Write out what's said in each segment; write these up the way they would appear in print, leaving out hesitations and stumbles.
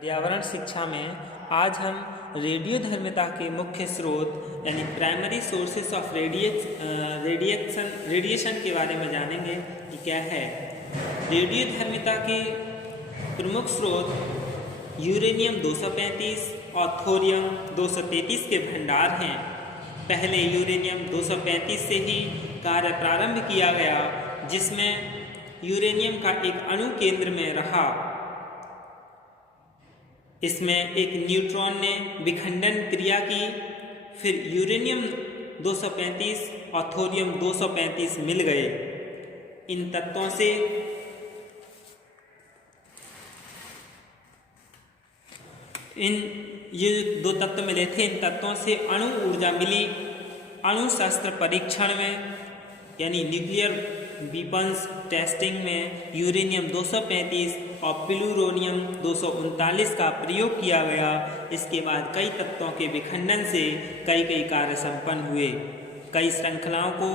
पर्यावरण शिक्षा में आज हम रेडियोधर्मिता के मुख्य स्रोत यानी प्राइमरी सोर्सेस ऑफ रेडिएशन के बारे में जानेंगे कि क्या है। रेडियोधर्मिता के प्रमुख स्रोत यूरेनियम 235 और थोरियम 233 के भंडार हैं। पहले यूरेनियम 235 से ही कार्य प्रारंभ किया गया, जिसमें यूरेनियम का एक अणु केंद्र में रहा। इसमें एक न्यूट्रॉन ने विखंडन क्रिया की, फिर यूरेनियम 235 और थोरियम 235 मिल गए। इन तत्वों से ये दो तत्व मिले थे, इन तत्वों से अणु ऊर्जा मिली। अणु शस्त्र परीक्षण में यानी न्यूक्लियर वीपन्स टेस्टिंग में यूरेनियम 235 और प्लूटोनियम 239 का प्रयोग किया गया। इसके बाद कई तत्वों के विखंडन से कई कार्य संपन्न हुए। कई श्रृंखलाओं को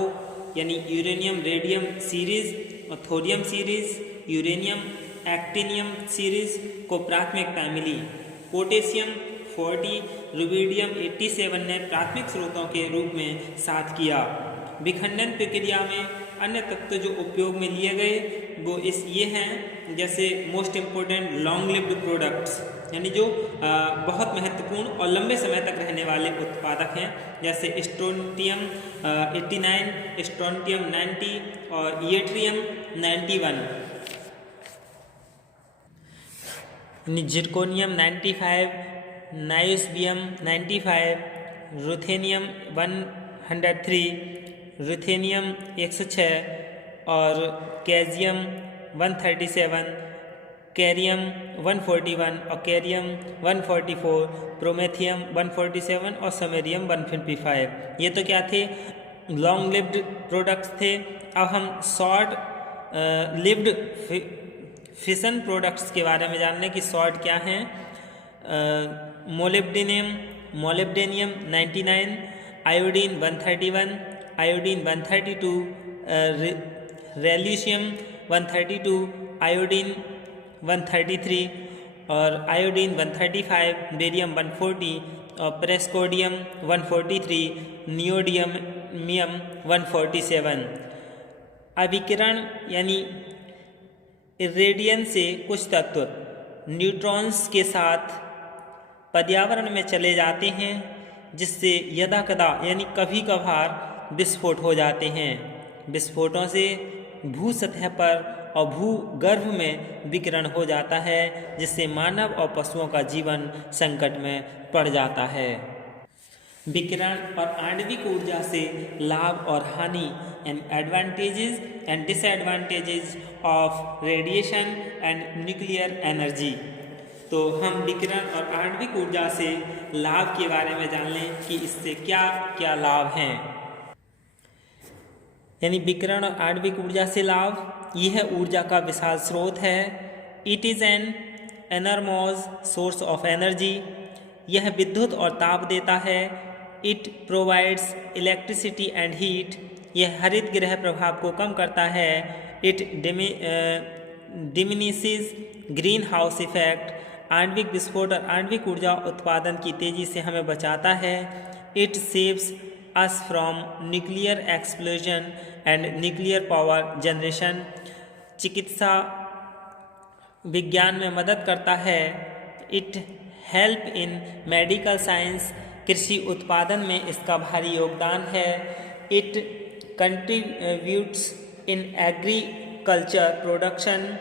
यानी यूरेनियम रेडियम सीरीज और thorium series, uranium actinium series को प्राथमिकता मिली। पोटेशियम 40, रुबिडियम 87 ने प्राथमिक स्रोतों के रूप में साथ किया। विखंडन प्रक्रिया में अन्य तत्व जो उपयोग में लिए गए वो ये हैं, जैसे most important long lived products यानी जो बहुत महत्वपूर्ण और लंबे समय तक रहने वाले उत्पादक हैं, जैसे स्ट्रोंटियम 89, स्ट्रोंटियम 90 और यट्रियम 91, जिरकोनियम 95, नाइस्बियम 95, रुथेनियम 103, रुथेनियम 106 और कैजियम 137, कैरियम 141 और कैरियम 144, प्रोमेथियम 147 और समैरियम 155। ये तो क्या थे? लॉन्ग लिव्ड प्रोडक्ट्स थे। अब हम शॉर्ट लिव्ड फिशन प्रोडक्ट्स के बारे में जान लें कि शॉर्ट क्या हैं। मोलिब्डेनियम 99, आयोडीन 131, आयोडीन 132, रेल्यूशियम 132, आयोडीन 133 और आयोडीन 135, बेरियम 140 और प्रेस्कोडियम 143, नियोडियम 147। अभिकिरण यानी इरेडियन से कुछ तत्व न्यूट्रॉन्स के साथ पर्यावरण में चले जाते हैं, जिससे यदाकदा यानी कभी कभार विस्फोट हो जाते हैं। विस्फोटों से भू सतह पर और भूगर्भ में विकिरण हो जाता है, जिससे मानव और पशुओं का जीवन संकट में पड़ जाता है। विकिरण और आणविक ऊर्जा से लाभ और हानि and advantages and disadvantages of radiation and nuclear energy. तो हम विकिरण और आणविक ऊर्जा से लाभ के बारे में जान लें कि इससे क्या क्या लाभ हैं। यानी विकिरण और आणविक ऊर्जा से लाभ, यह ऊर्जा का विशाल स्रोत है। It is an enormous source of energy. यह विद्युत और ताप देता है। It provides electricity and heat. यह हरित गृह प्रभाव को कम करता है। It diminishes greenhouse effect. आणविक विस्फोट और आणविक ऊर्जा उत्पादन की तेज़ी से हमें बचाता है। It saves us from nuclear explosion and nuclear power generation. चिकित्सा विज्ञान में मदद करता है। It help in medical science. कृषि उत्पादन में इसका भारी योगदान है। It contributes in agriculture production.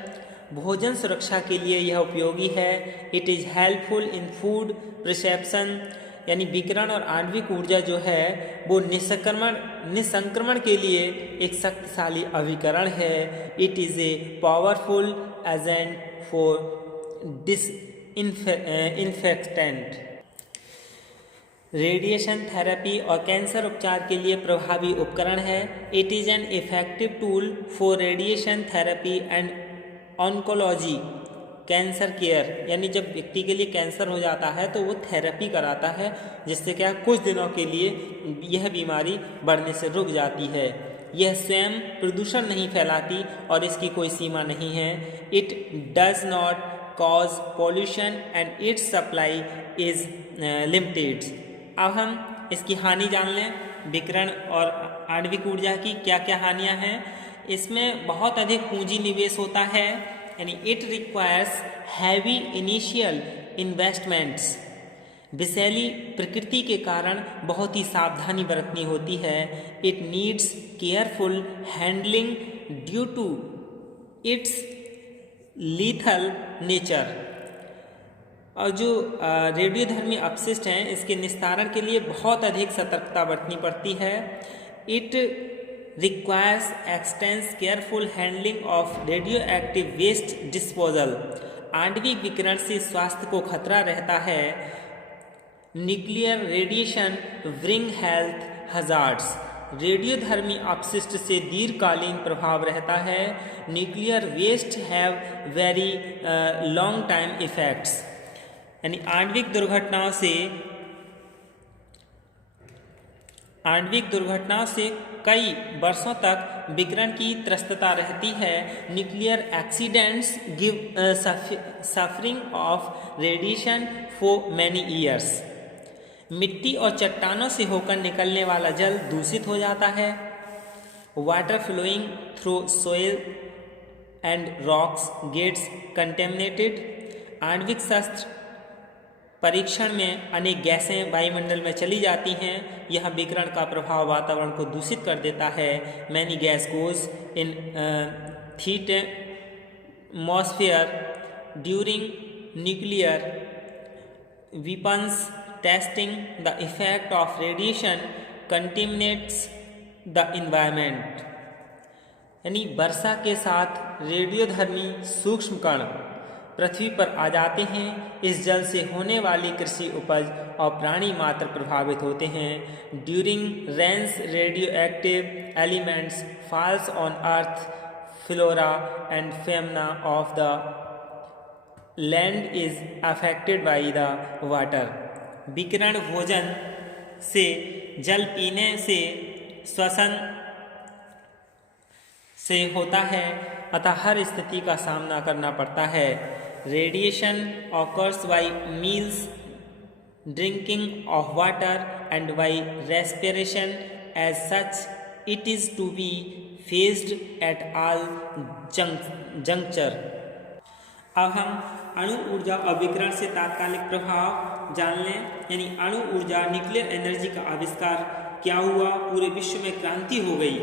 भोजन सुरक्षा के लिए यह उपयोगी है। It is helpful in food perception. यानी विकिरण और आणविक ऊर्जा जो है वो निसंक्रमण के लिए एक शक्तिशाली अभिकरण है। It is a powerful agent for disinfectant. Radiation therapy और कैंसर उपचार के लिए प्रभावी उपकरण है। It is an effective tool for radiation therapy and oncology cancer care. यानी जब व्यक्ति के लिए कैंसर हो जाता है तो वो थेरेपी कराता है, जिससे क्या कुछ दिनों के लिए यह बीमारी बढ़ने से रुक जाती है। यह स्वयं प्रदूषण नहीं फैलाती और इसकी कोई सीमा नहीं है। It does not cause pollution and its supply is limited। अब हम इसकी हानि जान लें। विकिरण और आणविक ऊर्जा की क्या क्या हानियां हैं। इसमें बहुत अधिक पूंजी निवेश होता है, यानी it requires heavy initial investments. विषैली प्रकृति के कारण बहुत ही सावधानी बरतनी होती है। It needs careful handling due to its lethal nature. और जो रेडियोधर्मी अपशिष्ट हैं इसके निस्तारण के लिए बहुत अधिक सतर्कता बरतनी पड़ती है। It requires extensive careful handling of radioactive waste disposal. आणविक विकिरण से स्वास्थ्य को खतरा रहता है। Nuclear radiation bring health hazards. रेडियोधर्मी अपशिष्ट से दीर्घकालीन प्रभाव रहता है। Nuclear waste have very long time effects, यानी आणविक दुर्घटनाओं से कई वर्षों तक विकिरण की त्रस्तता रहती है। Nuclear accidents give suffering of radiation for many years. मिट्टी और चट्टानों से होकर निकलने वाला जल दूषित हो जाता है। Water flowing through soil and rocks gets contaminated. आणविक शस्त्र परीक्षण में अनेक गैसें वायुमंडल में चली जाती हैं। यह विकिरण का प्रभाव वातावरण को दूषित कर देता है। Many gas goes in थीट atmosphere during nuclear weapons testing। the effect of radiation contaminates the environment। यानी वर्षा के साथ रेडियोधर्मी सूक्ष्म कण पृथ्वी पर आ जाते हैं। इस जल से होने वाली कृषि उपज और प्राणी मात्र प्रभावित होते हैं। During rains radioactive elements falls on earth flora and fauna of the land is affected by the water. विकिरण भोजन से, जल पीने से, श्वसन से होता है, अतः हर स्थिति का सामना करना पड़ता है। Radiation occurs by meals, drinking of water and by respiration. As such it is to be faced at all juncture. अब हम अणु ऊर्जा और विकिरण से तात्कालिक प्रभाव जान लें। यानी अणु ऊर्जा न्यूक्लियर एनर्जी का आविष्कार क्या हुआ, पूरे विश्व में क्रांति हो गई।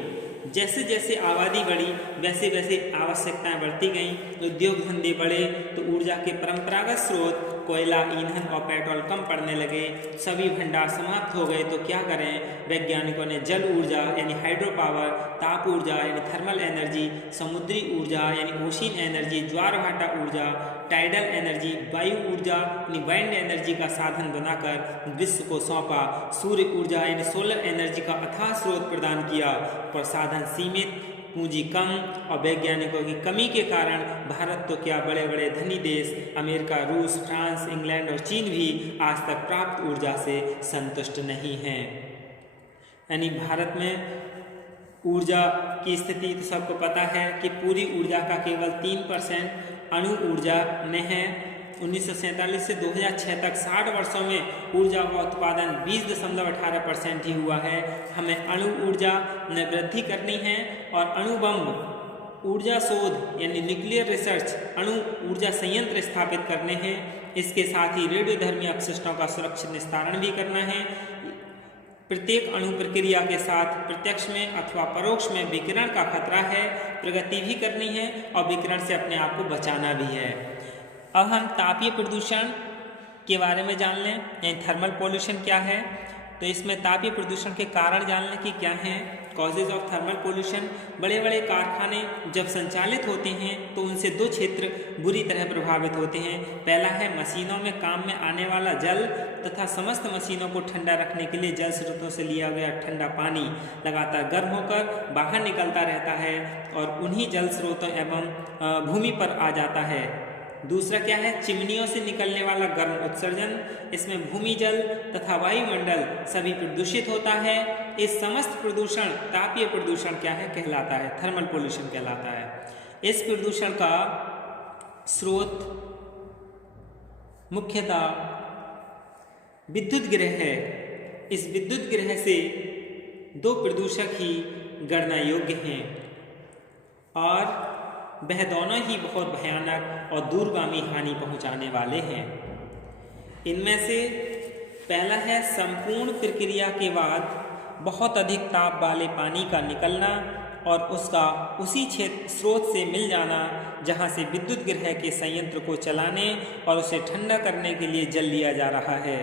जैसे जैसे आबादी बढ़ी वैसे वैसे आवश्यकताएं बढ़ती गईं, उद्योग धंधे बढ़े तो ऊर्जा के परंपरागत स्रोत कोयला, ईंधन और पेट्रोल कम पड़ने लगे। सभी भंडार समाप्त हो गए तो क्या करें। वैज्ञानिकों ने जल ऊर्जा यानी हाइड्रो पावर, ताप ऊर्जा यानी थर्मल एनर्जी, समुद्री ऊर्जा यानी ओशियन एनर्जी, ज्वार भाटा ऊर्जा, टाइडल एनर्जी, वायु ऊर्जा यानी वाइंड एनर्जी का साधन बनाकर विश्व को सौंपा। सूर्य ऊर्जा यानी सोलर एनर्जी का अथाह स्रोत प्रदान किया, पर साधन सीमित, पूंजी कम और वैज्ञानिकों की कमी के कारण भारत तो क्या, बड़े बड़े धनी देश अमेरिका, रूस, फ्रांस, इंग्लैंड और चीन भी आज तक प्राप्त ऊर्जा से संतुष्ट नहीं हैं। यानी भारत में ऊर्जा की स्थिति तो सबको पता है कि पूरी ऊर्जा का केवल 3% अणु ऊर्जा में है। 1947 से 2006 तक 60 वर्षों में ऊर्जा का उत्पादन 20.18% ही हुआ है। हमें अणु ऊर्जा में वृद्धि करनी है और अणु बम ऊर्जा शोध यानी न्यूक्लियर रिसर्च, अणु ऊर्जा संयंत्र स्थापित करने हैं। इसके साथ ही रेडियोधर्मी अपशिष्टों का सुरक्षित निस्तारण भी करना है। प्रत्येक अणु प्रक्रिया के साथ प्रत्यक्ष में अथवा परोक्ष में विकिरण का खतरा है। प्रगति भी करनी है और विकिरण से अपने आप को बचाना भी है। अब हम तापीय प्रदूषण के बारे में जान लें, यानी थर्मल पॉल्यूशन क्या है। तो इसमें तापीय प्रदूषण के कारण जान लें कि क्या हैं। कॉजेज ऑफ थर्मल पॉल्यूशन, बड़े बड़े कारखाने जब संचालित होते हैं तो उनसे दो क्षेत्र बुरी तरह प्रभावित होते हैं। पहला है मशीनों में काम में आने वाला जल तथा समस्त मशीनों को ठंडा रखने के लिए जल स्रोतों से लिया गया ठंडा पानी लगातार गर्म होकर बाहर निकलता रहता है और उन्हीं जल स्रोतों एवं भूमि पर आ जाता है। दूसरा क्या है, चिमनियों से निकलने वाला गर्म उत्सर्जन। इसमें भूमि जल तथा वायुमंडल सभी प्रदूषित होता है। इस समस्त प्रदूषण तापीय प्रदूषण क्या है कहलाता है, थर्मल पॉल्यूशन कहलाता है। इस प्रदूषण का स्रोत मुख्यतः विद्युत ग्रह है। इस विद्युत ग्रह से दो प्रदूषक ही गणना योग्य हैं और वह दोनों ही बहुत भयानक और दूरगामी हानि पहुंचाने वाले हैं। इनमें से पहला है संपूर्ण प्रक्रिया के बाद बहुत अधिक ताप वाले पानी का निकलना और उसका उसी क्षेत्र स्रोत से मिल जाना जहां से विद्युत ग्रह के संयंत्र को चलाने और उसे ठंडा करने के लिए जल लिया जा रहा है।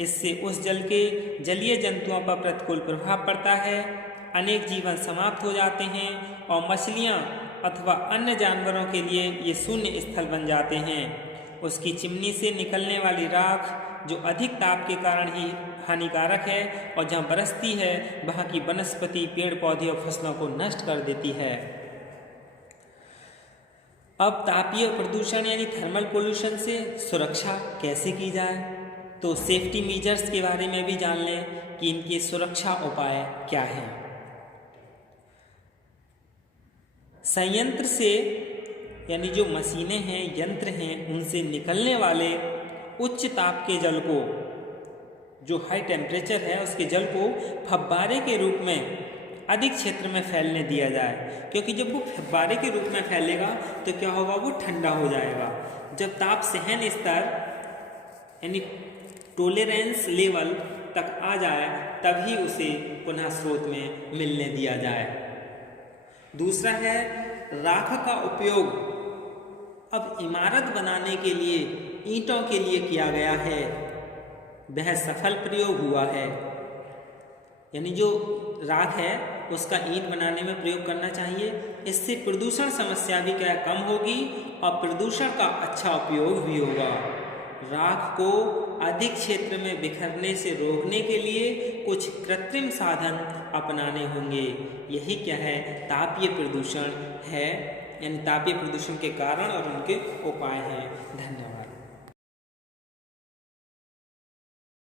इससे उस जल के जलीय जंतुओं पर प्रतिकूल प्रभाव पड़ता है, अनेक जीवन समाप्त हो जाते हैं और मछलियां अथवा अन्य जानवरों के लिए ये शून्य स्थल बन जाते हैं। उसकी चिमनी से निकलने वाली राख जो अधिक ताप के कारण ही हानिकारक है और जहाँ बरसती है वहाँ की वनस्पति, पेड़ पौधे और फसलों को नष्ट कर देती है। अब तापीय प्रदूषण यानी थर्मल पोल्यूशन से सुरक्षा कैसे की जाए, तो सेफ्टी मेजर्स के बारे में भी जान लें कि इनके सुरक्षा उपाय क्या हैं। संयंत्र से यानी जो मशीनें हैं, यंत्र हैं, उनसे निकलने वाले उच्च ताप के जल को, जो हाई टेम्परेचर है उसके जल को फव्वारे के रूप में अधिक क्षेत्र में फैलने दिया जाए, क्योंकि जब वो फव्वारे के रूप में फैलेगा तो क्या होगा, वो ठंडा हो जाएगा। जब ताप सहन स्तर यानी टोलरेंस लेवल तक आ जाए तभी उसे पुनः स्रोत में मिलने दिया जाए। दूसरा है राख का उपयोग अब इमारत बनाने के लिए, ईंटों के लिए किया गया है, वह सफल प्रयोग हुआ है। यानी जो राख है उसका ईंट बनाने में प्रयोग करना चाहिए। इससे प्रदूषण समस्या भी क्या कम होगी और प्रदूषण का अच्छा उपयोग भी होगा। राख को अधिक क्षेत्र में बिखरने से रोकने के लिए कुछ कृत्रिम साधन अपनाने होंगे। यही क्या है, तापीय प्रदूषण है, यानी तापीय प्रदूषण के कारण और उनके उपाय हैं। धन्यवाद।